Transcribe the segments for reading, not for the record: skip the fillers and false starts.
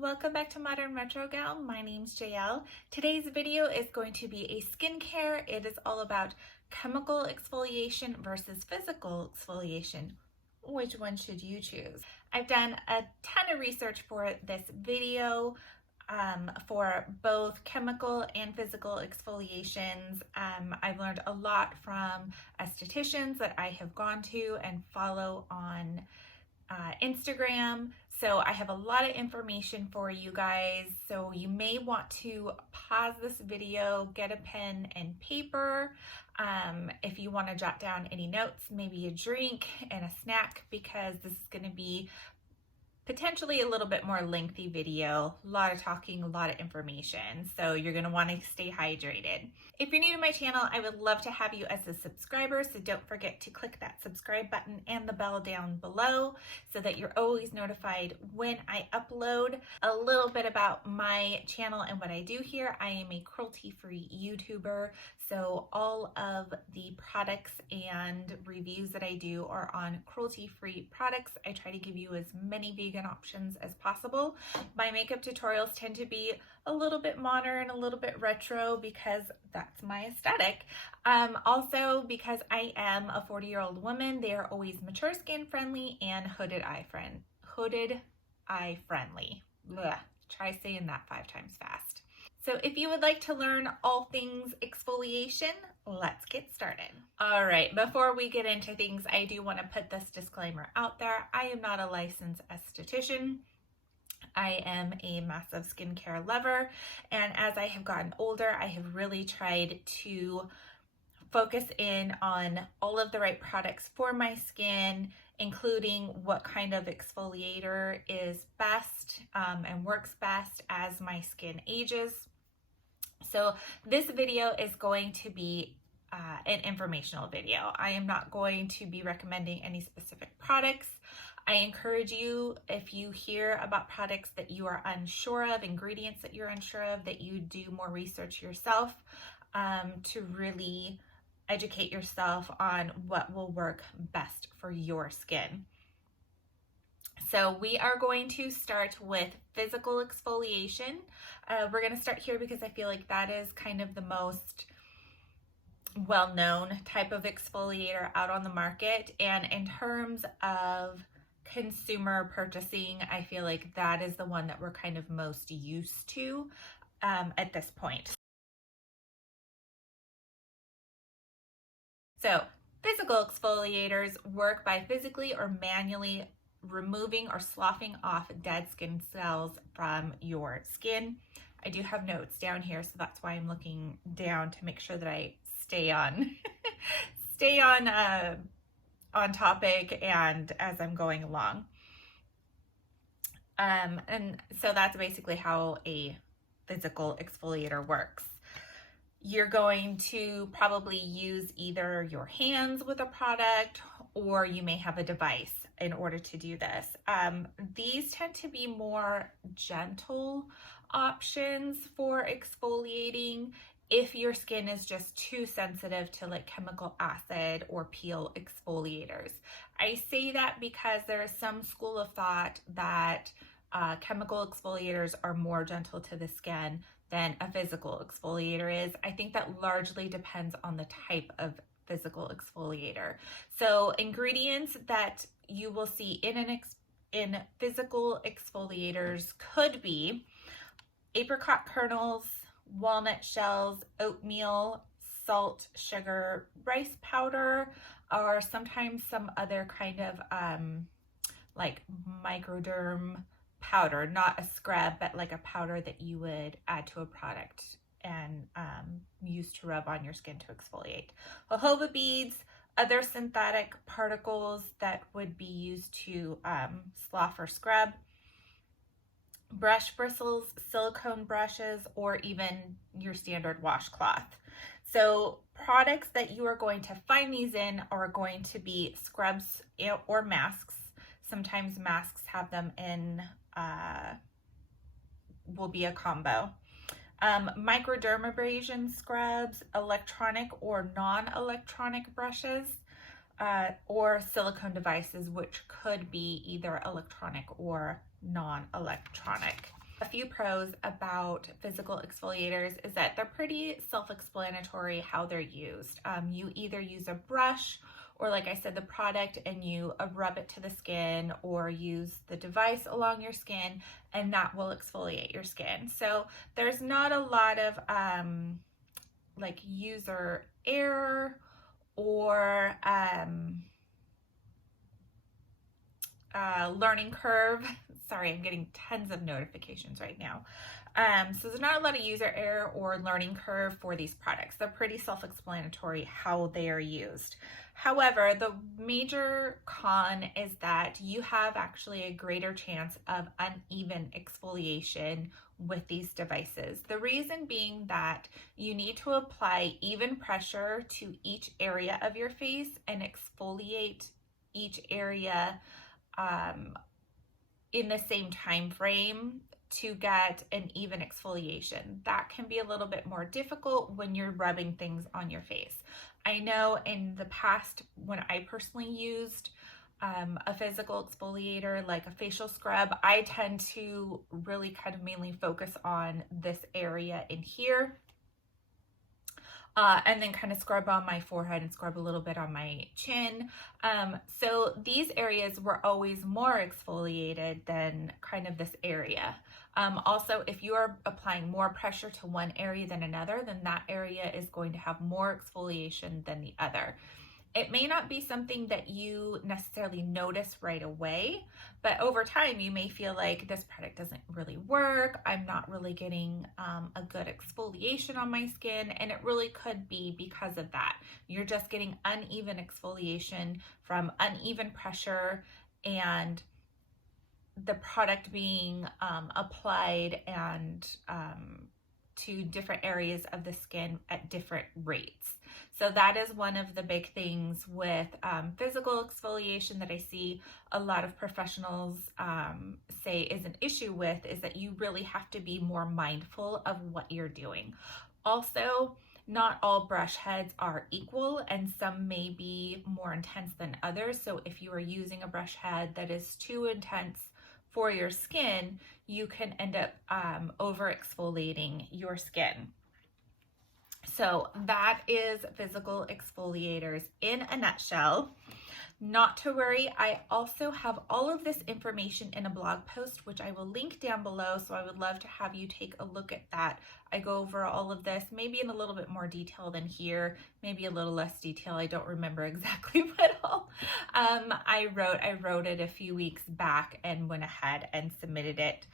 Welcome back to Modern Retro Gal. My name's JL. Today's video is going to be a skincare. It is all about chemical exfoliation versus physical exfoliation. Which one should you choose? I've done a ton of research for this video for both chemical and physical exfoliations. I've learned a lot from estheticians that I have gone to and follow on Instagram. So I have a lot of information for you guys. So you may want to pause this video, get a pen and paper. If you want to jot down any notes, maybe a drink and a snack, because this is going to be potentially a little bit more lengthy video, a lot of talking, a lot of information. So you're going to want to stay hydrated. If you're new to my channel, I would love to have you as a subscriber. So don't forget to click that subscribe button and the bell down below so that you're always notified when I upload. A little bit about my channel and what I do here. I am a cruelty-free YouTuber. So all of the products and reviews that I do are on cruelty-free products. I try to give you as many vegan options as possible. My makeup tutorials tend to be a little bit modern, a little bit retro, because that's my aesthetic. Also, because I am a 40-year-old woman, they are always mature skin friendly and hooded eye friendly. Blech. Try saying that 5 times fast. So if you would like to learn all things exfoliation, let's get started. All right, before we get into things, I do want to put this disclaimer out there. I am not a licensed esthetician. I am a massive skincare lover, and as I have gotten older, I have really tried to focus in on all of the right products for my skin, including what kind of exfoliator is best and works best as my skin ages. So this video is going to be an informational video. I am not going to be recommending any specific products. I encourage you, if you hear about products that you are unsure of, ingredients that you're unsure of, that you do more research yourself to really educate yourself on what will work best for your skin. So we are going to start with physical exfoliation. We're going to start here because I feel like that is kind of the most well-known type of exfoliator out on the market. And in terms of consumer purchasing, I feel like that is the one that we're kind of most used to at this point. So physical exfoliators work by physically or manually removing or sloughing off dead skin cells from your skin. I do have notes down here, so that's why I'm looking down to make sure that I stay on on topic and as I'm going along. And so that's basically how a physical exfoliator works. You're going to probably use either your hands with a product, or you may have a device in order to do this. These tend to be more gentle options for exfoliating if your skin is just too sensitive to like chemical acid or peel exfoliators. I say that because there is some school of thought that chemical exfoliators are more gentle to the skin than a physical exfoliator is. I think that largely depends on the type of physical exfoliator. So ingredients that you will see in physical exfoliators could be apricot kernels, walnut shells, oatmeal, salt, sugar, rice powder, or sometimes some other kind of like microderm powder, not a scrub, but like a powder that you would add to a product and use to rub on your skin to exfoliate. Jojoba beads, other synthetic particles that would be used to slough or scrub, brush bristles, silicone brushes, or even your standard washcloth. So products that you are going to find these in are going to be scrubs or masks. Sometimes masks have them in, will be a combo. Microdermabrasion scrubs, electronic or non-electronic brushes, or silicone devices, which could be either electronic or non-electronic. A few pros about physical exfoliators is that they're pretty self-explanatory how they're used. You either use a brush or, like I said, the product, and you rub it to the skin, or use the device along your skin, and that will exfoliate your skin. So there's not a lot of like user error or learning curve. Sorry, I'm getting tons of notifications right now. So there's not a lot of user error or learning curve for these products. They're pretty self-explanatory how they are used. However, the major con is that you have actually a greater chance of uneven exfoliation with these devices. The reason being that you need to apply even pressure to each area of your face and exfoliate each area in the same time frame to get an even exfoliation. That can be a little bit more difficult when you're rubbing things on your face. I know in the past, when I personally used a physical exfoliator like a facial scrub, I tend to really kind of mainly focus on this area in here. And then kind of scrub on my forehead and scrub a little bit on my chin. So these areas were always more exfoliated than kind of this area. Also, if you are applying more pressure to one area than another, then that area is going to have more exfoliation than the other. It may not be something that you necessarily notice right away, but over time you may feel like this product doesn't really work. I'm not really getting a good exfoliation on my skin, and it really could be because of that. You're just getting uneven exfoliation from uneven pressure and the product being applied and to different areas of the skin at different rates. So that is one of the big things with physical exfoliation that I see a lot of professionals say is an issue with, is that you really have to be more mindful of what you're doing. Also, not all brush heads are equal, and some may be more intense than others. So if you are using a brush head that is too intense for your skin, you can end up over exfoliating your skin. So that is physical exfoliators in a nutshell. Not to worry, I also have all of this information in a blog post, which I will link down below, so I would love to have you take a look at that. I go over all of this, maybe in a little bit more detail than here, maybe a little less detail. I don't remember exactly what all I wrote it a few weeks back and went ahead and submitted it.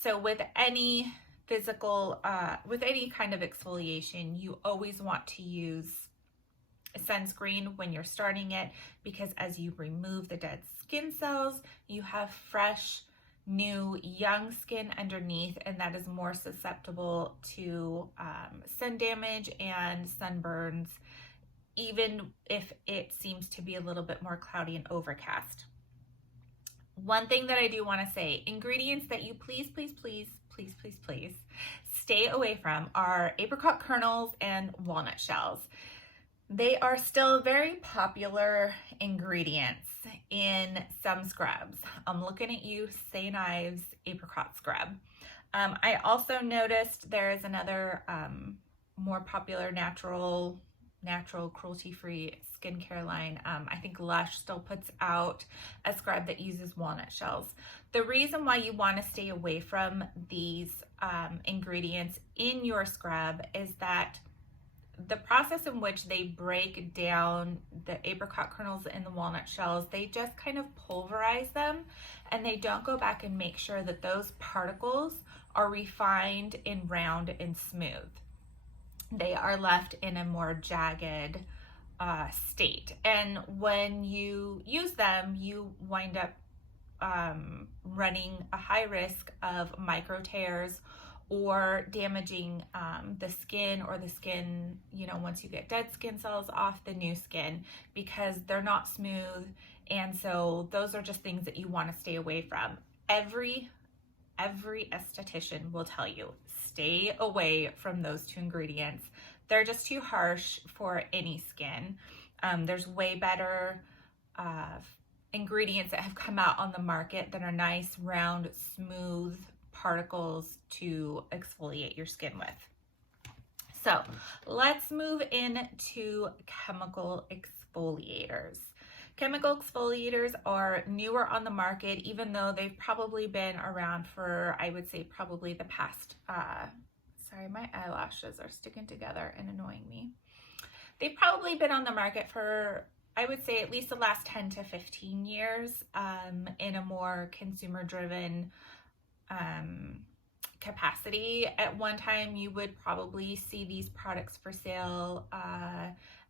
So with any physical, with any kind of exfoliation, you always want to use sunscreen when you're starting it, because as you remove the dead skin cells, you have fresh, new, young skin underneath, and that is more susceptible to sun damage and sunburns, even if it seems to be a little bit more cloudy and overcast. One thing that I do want to say, ingredients that you please stay away from are apricot kernels and walnut shells. They are still very popular ingredients in some scrubs. I'm looking at you, St. Ives apricot scrub. I also noticed there is another more popular natural cruelty-free skincare line. I think Lush still puts out a scrub that uses walnut shells. The reason why you want to stay away from these ingredients in your scrub is that the process in which they break down the apricot kernels and the walnut shells, they just kind of pulverize them, and they don't go back and make sure that those particles are refined and round and smooth. They are left in a more jagged state, and when you use them, you wind up running a high risk of micro tears or damaging the skin, or the skin, once you get dead skin cells off the new skin, because they're not smooth. And so those are just things that you want to stay away from. Every esthetician will tell you, stay away from those two ingredients. They're just too harsh for any skin. There's way better ingredients that have come out on the market that are nice, round, smooth particles to exfoliate your skin with. So let's move into chemical exfoliators. Chemical exfoliators are newer on the market, even though they've probably been around for, I would say, probably the past, sorry, my eyelashes are sticking together and annoying me. They've probably been on the market for, I would say, at least the last 10 to 15 years in a more consumer-driven capacity. At one time, you would probably see these products for sale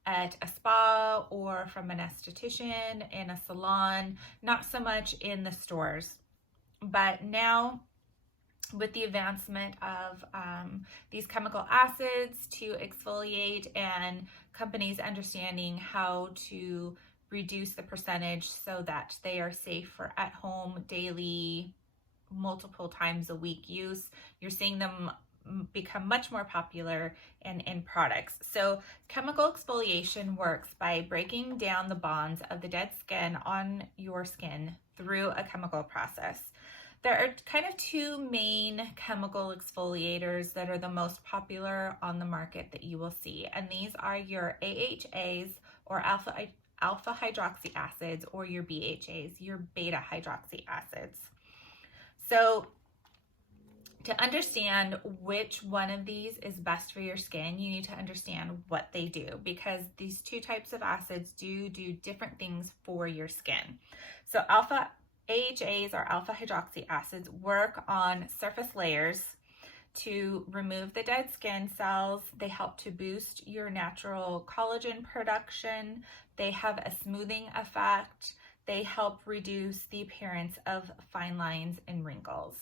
at a spa or from an esthetician, in a salon, not so much in the stores. But now, with the advancement of these chemical acids to exfoliate and companies understanding how to reduce the percentage so that they are safe for at-home, daily, multiple times a week use, you're seeing them become much more popular in products. So chemical exfoliation works by breaking down the bonds of the dead skin on your skin through a chemical process. There are kind of two main chemical exfoliators that are the most popular on the market that you will see, and these are your AHAs, or alpha hydroxy acids, or your BHAs, your beta hydroxy acids. So to understand which one of these is best for your skin, you need to understand what they do, because these two types of acids do different things for your skin. So AHAs, or alpha hydroxy acids, work on surface layers to remove the dead skin cells. They help to boost your natural collagen production. They have a smoothing effect. They help reduce the appearance of fine lines and wrinkles.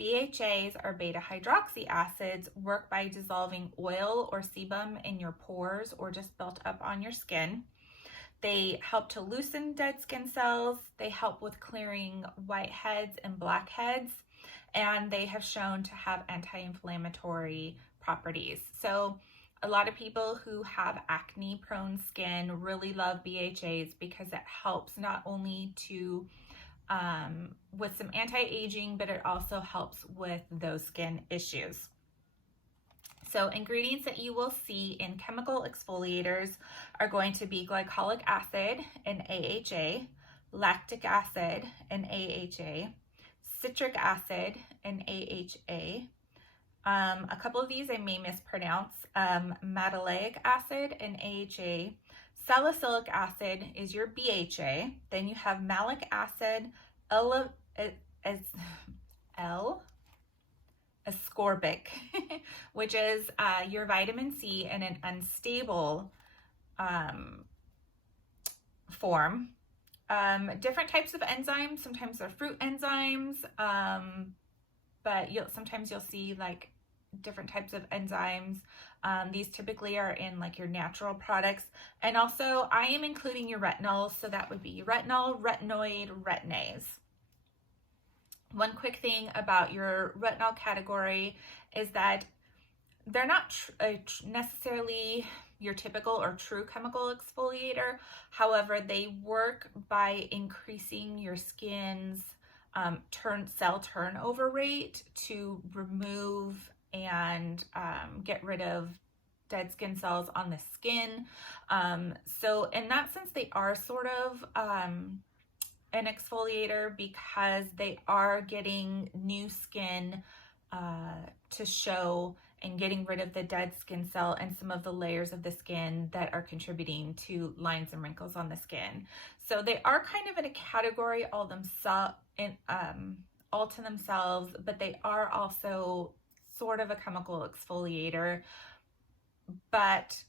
BHAs, or beta hydroxy acids, work by dissolving oil or sebum in your pores or just built up on your skin. They help to loosen dead skin cells. They help with clearing whiteheads and blackheads, and they have shown to have anti-inflammatory properties. So a lot of people who have acne-prone skin really love BHAs because it helps not only to with some anti-aging, but it also helps with those skin issues. So ingredients that you will see in chemical exfoliators are going to be glycolic acid, an AHA, lactic acid, an AHA, citric acid, an AHA. A couple of these I may mispronounce. Malic acid, an AHA. Salicylic acid is your BHA. Then you have malic acid, ascorbic, which is your vitamin C in an unstable form. Different types of enzymes. Sometimes they're fruit enzymes, but sometimes you'll see like different types of enzymes. These typically are in like your natural products. And also I am including your retinol, so that would be retinol, retinoid, retinase. One quick thing about your retinol category is that they're not necessarily your typical or true chemical exfoliator. However, they work by increasing your skin's cell turnover rate to remove and get rid of dead skin cells on the skin. So in that sense, they are sort of an exfoliator because they are getting new skin to show and getting rid of the dead skin cell and some of the layers of the skin that are contributing to lines and wrinkles on the skin. So they are kind of in a category all to themselves, but they are also sort of a chemical exfoliator. But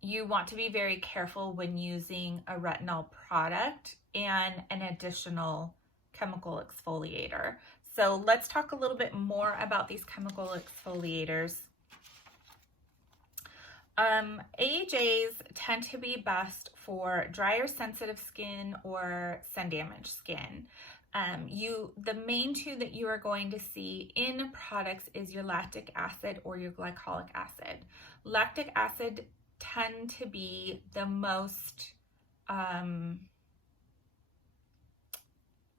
you want to be very careful when using a retinol product and an additional chemical exfoliator. So let's talk a little bit more about these chemical exfoliators. AHAs tend to be best for drier, sensitive skin or sun damaged skin. The main two that you are going to see in products is your lactic acid or your glycolic acid. Lactic acid tend to be the most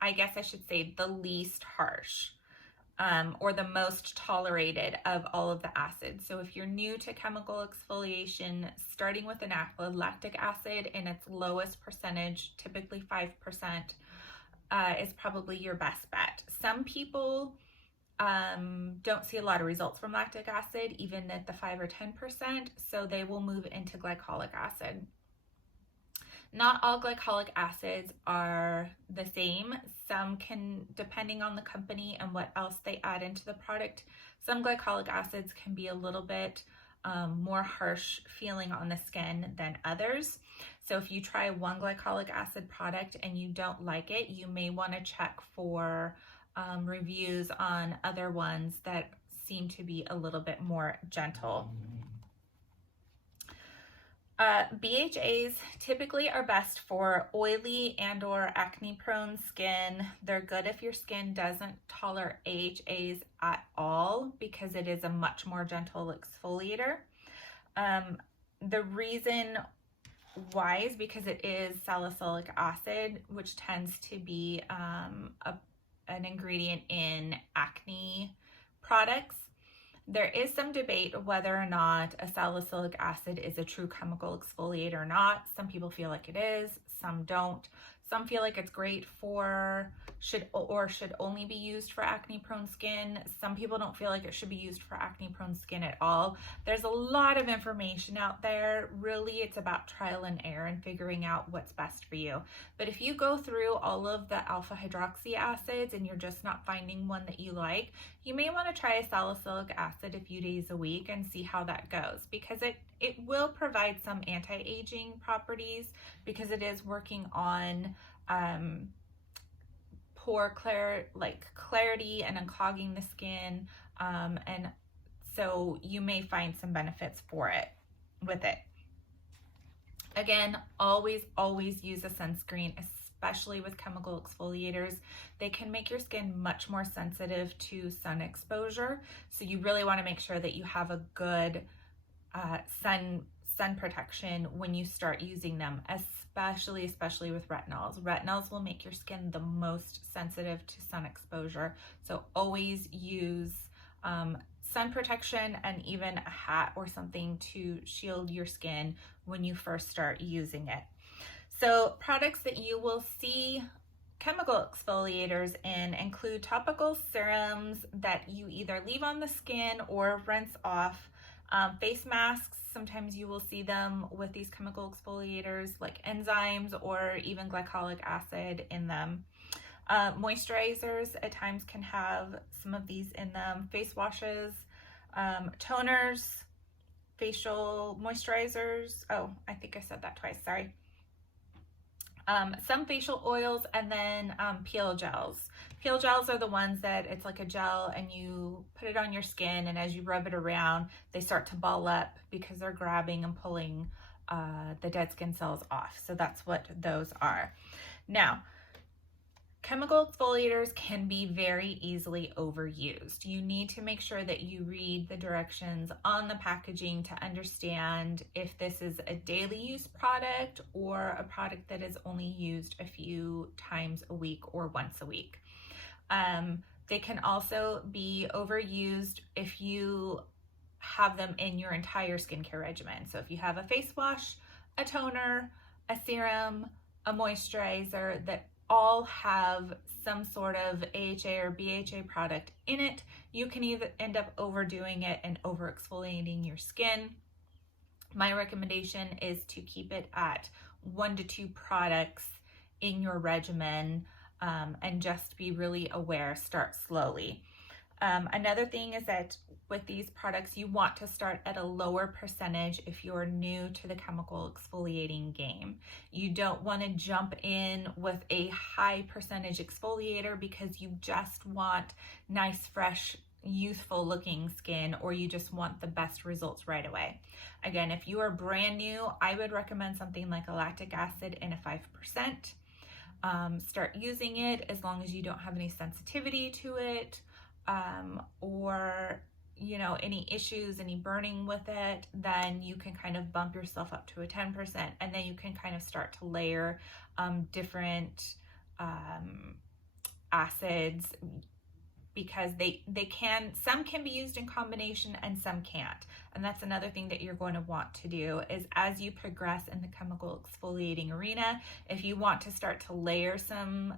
I guess I should say the least harsh, or the most tolerated of all of the acids. So if you're new to chemical exfoliation, starting with lactic acid in its lowest percentage, typically 5%, is probably your best bet. Some people don't see a lot of results from lactic acid, even at the 5 or 10%, so they will move into glycolic acid. Not all glycolic acids are the same. Some can, depending on the company and what else they add into the product, some glycolic acids can be a little bit more harsh feeling on the skin than others. So if you try one glycolic acid product and you don't like it, you may want to check for reviews on other ones that seem to be a little bit more gentle. BHAs typically are best for oily and or acne prone skin. They're good if your skin doesn't tolerate AHAs at all because it is a much more gentle exfoliator. The reason why is because it is salicylic acid, which tends to be an ingredient in acne products. There is some debate whether or not a salicylic acid is a true chemical exfoliator or not. Some people feel like it is, some don't. Some feel like it's great for, should only be used for acne prone skin. Some people don't feel like it should be used for acne prone skin at all. There's a lot of information out there. Really, it's about trial and error and figuring out what's best for you. But if you go through all of the alpha hydroxy acids and you're just not finding one that you like, you may want to try a salicylic acid a few days a week and see how that goes, because it will provide some anti-aging properties because it is working on pore clarity and unclogging the skin, and so you may find some benefits with it. Again, always use a sunscreen, especially with chemical exfoliators. They can make your skin much more sensitive to sun exposure, so you really want to make sure that you have a good sun protection when you start using them, especially with retinols. Retinols will make your skin the most sensitive to sun exposure, so always use sun protection and even a hat or something to shield your skin when you first start using it. So products that you will see chemical exfoliators in include topical serums that you either leave on the skin or rinse off. Face masks, sometimes you will see them with these chemical exfoliators like enzymes or even glycolic acid in them. Moisturizers at times can have some of these in them. Face washes, toners, facial moisturizers. Oh, I think I said that twice, sorry. Some facial oils, and then peel gels. Peel gels are the ones that it's like a gel and you put it on your skin, and as you rub it around, they start to ball up because they're grabbing and pulling the dead skin cells off. So that's what those are. Now, chemical exfoliators can be very easily overused. You need to make sure that you read the directions on the packaging to understand if this is a daily use product or a product that is only used a few times a week or once a week. They can also be overused if you have them in your entire skincare regimen. So if you have a face wash, a toner, a serum, a moisturizer that all have some sort of AHA or BHA product in it, you can either end up overdoing it and over exfoliating your skin. My recommendation is to keep it at 1 to 2 products in your regimen, and just be really aware, start slowly. Another thing is that with these products, you want to start at a lower percentage if you're new to the chemical exfoliating game. You don't want to jump in with a high percentage exfoliator because you just want nice, fresh, youthful looking skin, or you just want the best results right away. Again, if you are brand new, I would recommend something like a lactic acid in a 5%. Start using it as long as you don't have any sensitivity to it, or any issues, any burning with it, then you can kind of bump yourself up to a 10%, and then you can kind of start to layer different acids, because some can be used in combination and some can't. And that's another thing that you're going to want to do is, as you progress in the chemical exfoliating arena, if you want to start to layer some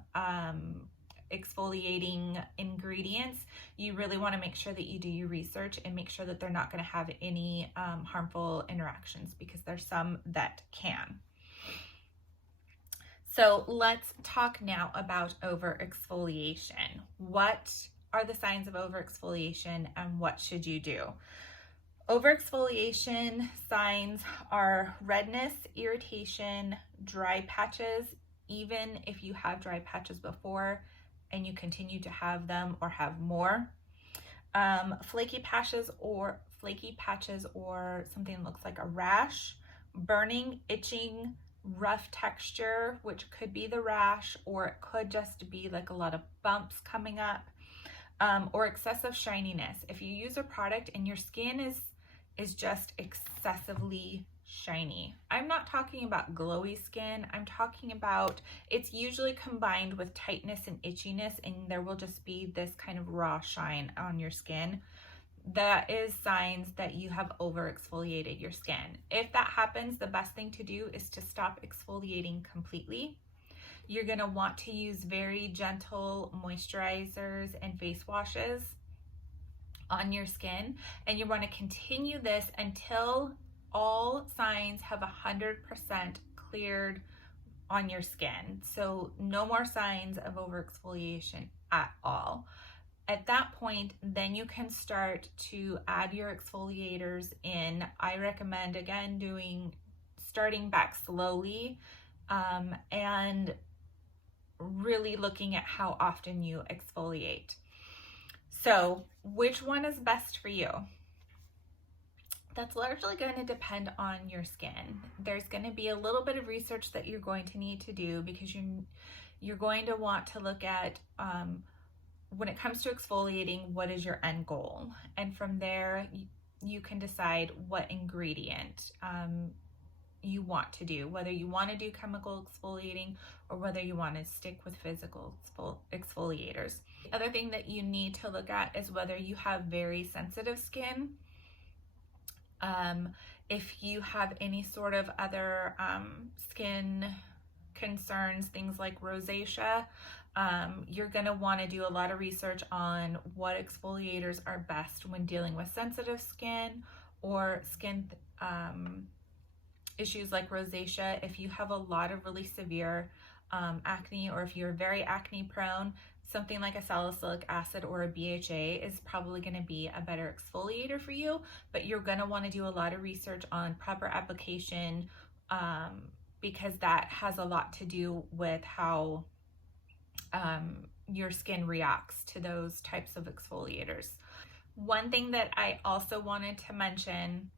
exfoliating ingredients, you really want to make sure that you do your research and make sure that they're not going to have any harmful interactions, because there's some that can. So let's talk now about over-exfoliation. What are the signs of over-exfoliation and what should you do? Over-exfoliation signs are redness, irritation, dry patches, even if you have dry patches before and you continue to have them or have more. Flaky patches or something that looks like a rash, burning, itching, rough texture, which could be the rash, or it could just be like a lot of bumps coming up, or excessive shininess. If you use a product and your skin is just excessively shiny. I'm not talking about glowy skin. I'm talking about, it's usually combined with tightness and itchiness, and there will just be this kind of raw shine on your skin. That is signs that you have over exfoliated your skin. If that happens, the best thing to do is to stop exfoliating completely. You're going to want to use very gentle moisturizers and face washes on your skin, and you want to continue this until all signs have 100% cleared on your skin. So no more signs of over exfoliation at all. At that point, then you can start to add your exfoliators in. I recommend, again, starting back slowly, and really looking at how often you exfoliate. So which one is best for you? That's largely going to depend on your skin. There's going to be a little bit of research that you're going to need to do, because you're going to want to look at, when it comes to exfoliating, what is your end goal? And from there, you can decide what ingredient you want to do, whether you want to do chemical exfoliating or whether you want to stick with physical exfoliators. The other thing that you need to look at is whether you have very sensitive skin. If you have any sort of other skin concerns, things like rosacea, you're going to want to do a lot of research on what exfoliators are best when dealing with sensitive skin or skin issues like rosacea. If you have a lot of really severe acne, or if you're very acne prone, something like a salicylic acid or a BHA is probably going to be a better exfoliator for you, but you're going to want to do a lot of research on proper application, because that has a lot to do with how your skin reacts to those types of exfoliators. One thing that I also wanted to mention,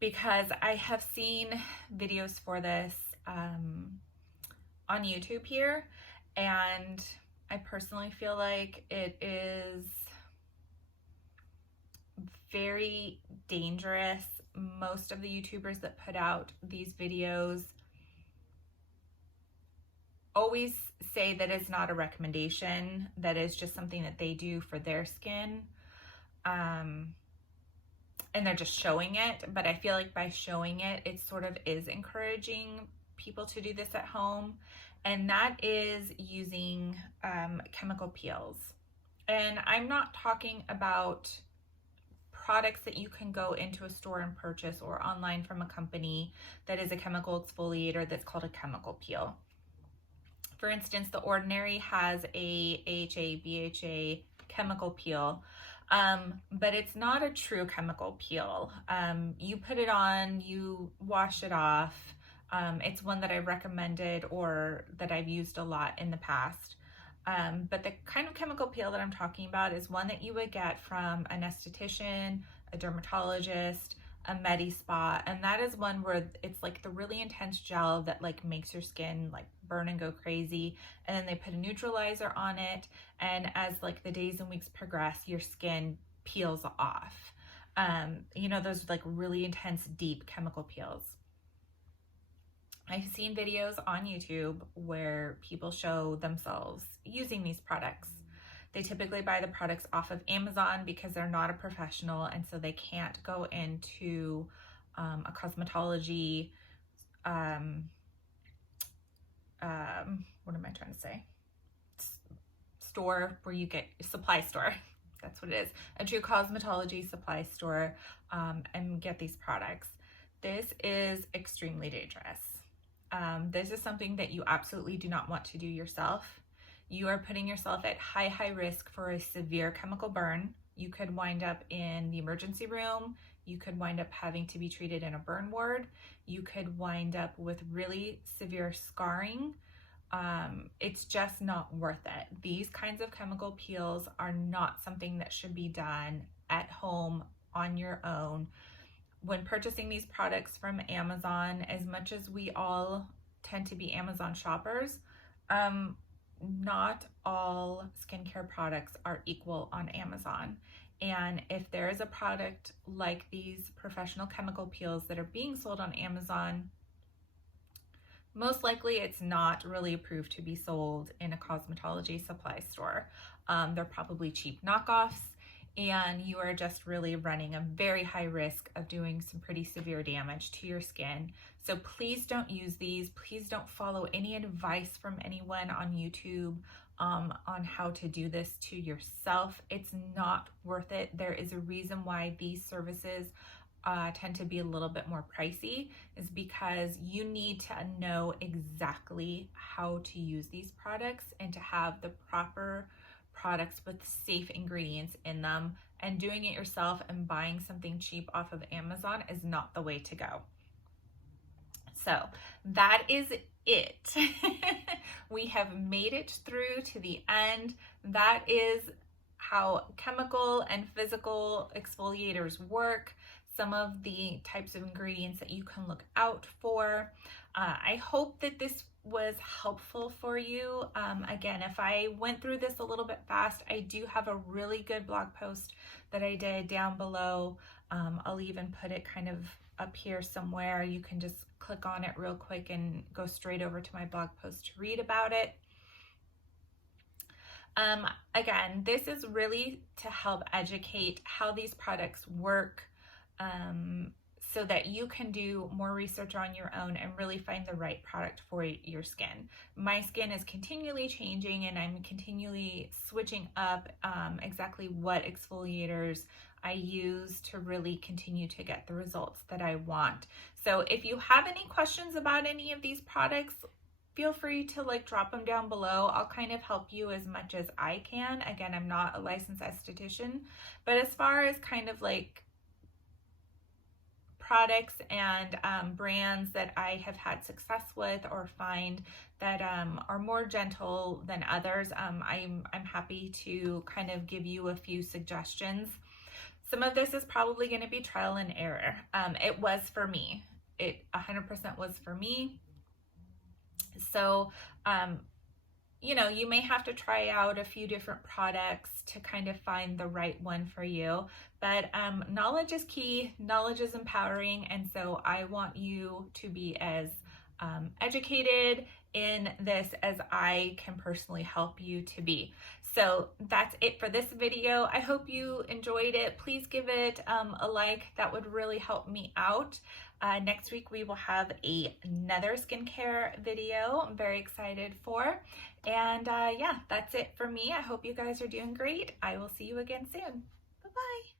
because I have seen videos for this on YouTube here, and I personally feel like it is very dangerous. Most of the YouTubers that put out these videos always say that it's not a recommendation, that is just something that they do for their skin, and they're just showing it. But I feel like by showing it, it sort of is encouraging people to do this at home, and that is using chemical peels. And I'm not talking about products that you can go into a store and purchase, or online from a company that is a chemical exfoliator that's called a chemical peel. For instance, The Ordinary has a AHA, BHA chemical peel, but it's not a true chemical peel. You put it on, you wash it off. It's one that I recommended, or that I've used a lot in the past. But the kind of chemical peel that I'm talking about is one that you would get from an esthetician, a dermatologist, a med spa, and that is one where it's like the really intense gel that like makes your skin like burn and go crazy, and then they put a neutralizer on it, and as like the days and weeks progress, your skin peels off. You know, those like really intense deep chemical peels. I've seen videos on YouTube where people show themselves using these products. They typically buy the products off of Amazon because they're not a professional, and so they can't go into a cosmetology, what am I trying to say? Store where you get supply store. That's what it is. A true cosmetology supply store, and get these products. This is extremely dangerous. This is something that you absolutely do not want to do yourself. You are putting yourself at high risk for a severe chemical burn. You could wind up in the emergency room. You could wind up having to be treated in a burn ward. You could wind up with really severe scarring. It's just not worth it. These kinds of chemical peels are not something that should be done at home on your own. When purchasing these products from Amazon, as much as we all tend to be Amazon shoppers, not all skincare products are equal on Amazon. And if there is a product like these professional chemical peels that are being sold on Amazon, most likely it's not really approved to be sold in a cosmetology supply store. They're probably cheap knockoffs, and you are just really running a very high risk of doing some pretty severe damage to your skin. So please don't use these. Please don't follow any advice from anyone on YouTube on how to do this to yourself. It's not worth it. There is a reason why these services tend to be a little bit more pricey, is because you need to know exactly how to use these products and to have the proper products with safe ingredients in them. And doing it yourself and buying something cheap off of Amazon is not the way to go. So that is it. We have made it through to the end. That is how chemical and physical exfoliators work, some of the types of ingredients that you can look out for. I hope that this was helpful for you. Again, if I went through this a little bit fast, I do have a really good blog post that I did down below. I'll even put it kind of up here somewhere. You can just click on it real quick and go straight over to my blog post to read about it. Again, this is really to help educate how these products work, so that you can do more research on your own and really find the right product for your skin. My skin is continually changing, and I'm continually switching up exactly what exfoliators I use to really continue to get the results that I want. So if you have any questions about any of these products, feel free to drop them down below. I'll kind of help you as much as I can. Again, I'm not a licensed esthetician, but as far as kind of products and brands that I have had success with or find that are more gentle than others, I'm happy to kind of give you a few suggestions. Some of this is probably going to be trial and error. It was for me. It 100% was for me. So, you may have to try out a few different products to kind of find the right one for you. But knowledge is key, knowledge is empowering, and so I want you to be as educated in this as I can personally help you to be. So that's it for this video. I hope you enjoyed it. Please give it a like. That would really help me out. Next week we will have another skincare video I'm very excited for. And yeah, that's it for me. I hope you guys are doing great. I will see you again soon. Bye-bye.